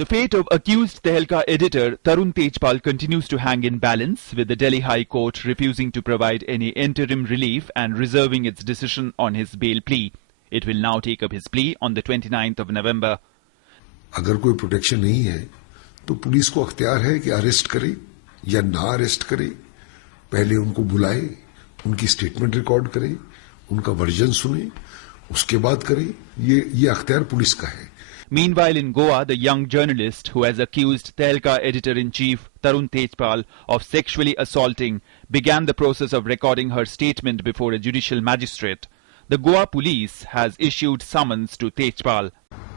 The fate of accused Tehelka editor Tarun Tejpal continues to hang in balance, with the Delhi High Court refusing to provide any interim relief and reserving its decision on his bail plea. It will now take up his plea on the 29th of November. अगर कोई protection नहीं है तो police को अख्तियार है कि arrest करे या ना अरेस्ट करे, पहले उनको बुलाए, उनकी स्टेटमेंट रिकॉर्ड करे, उनका वर्जन सुने, उसके बाद करे। ये अख्तियार पुलिस का है। Meanwhile, in Goa, the young journalist who has accused Tehelka editor-in-chief Tarun Tejpal of sexually assaulting began the process of recording her statement before a judicial magistrate. The Goa police has issued summons to Tejpal.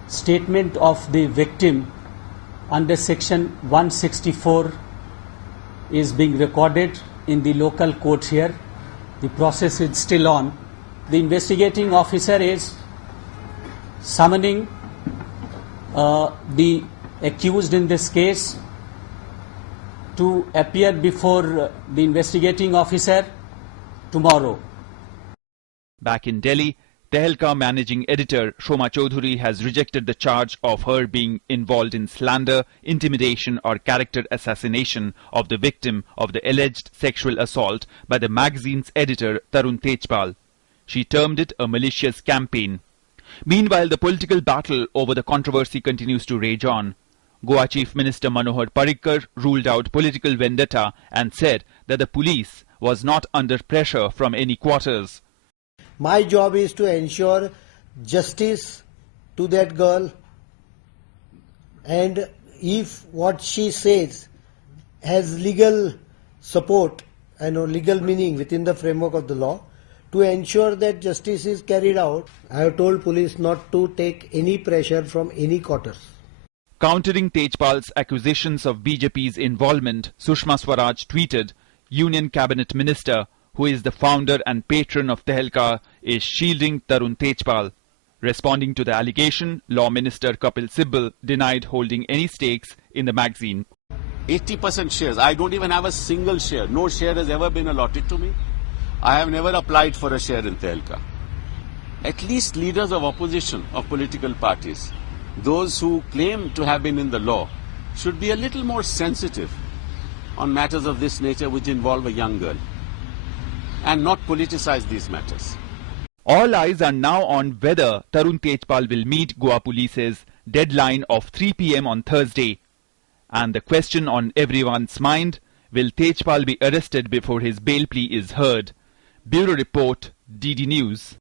Statement of the victim under section 164 is being recorded in the local court here. The process is still on. The investigating officer is summoning the accused in this case to appear before the investigating officer tomorrow. Back in Delhi, Tehelka managing editor Shoma Chaudhary has rejected the charge of her being involved in slander, intimidation or character assassination of the victim of the alleged sexual assault by the magazine's editor Tarun Tejpal. She termed it a malicious campaign. Meanwhile, the political battle over the controversy continues to rage on. Goa Chief Minister Manohar Parrikar ruled out political vendetta and said that the police was not under pressure from any quarters. My job is to ensure justice to that girl, and if what she says has legal support and legal meaning within the framework of the law, to ensure that justice is carried out, I have told police not to take any pressure from any quarters. Countering Tejpal's accusations of BJP's involvement, Sushma Swaraj tweeted, Union Cabinet Minister, who is the founder and patron of Tehelka, is shielding Tarun Tejpal. Responding to the allegation, Law Minister Kapil Sibal denied holding any stakes in the magazine. 80% shares. I don't even have a single share. No share has ever been allotted to me. I have never applied for a share in Tehelka. At least leaders of opposition, of political parties, those who claim to have been in the law, should be a little more sensitive on matters of this nature which involve a young girl, and not politicize these matters. All eyes are now on whether Tarun Tejpal will meet Goa Police's deadline of 3 p.m. on Thursday. And the question on everyone's mind, will Tejpal be arrested before his bail plea is heard? Bureau Report, DD News.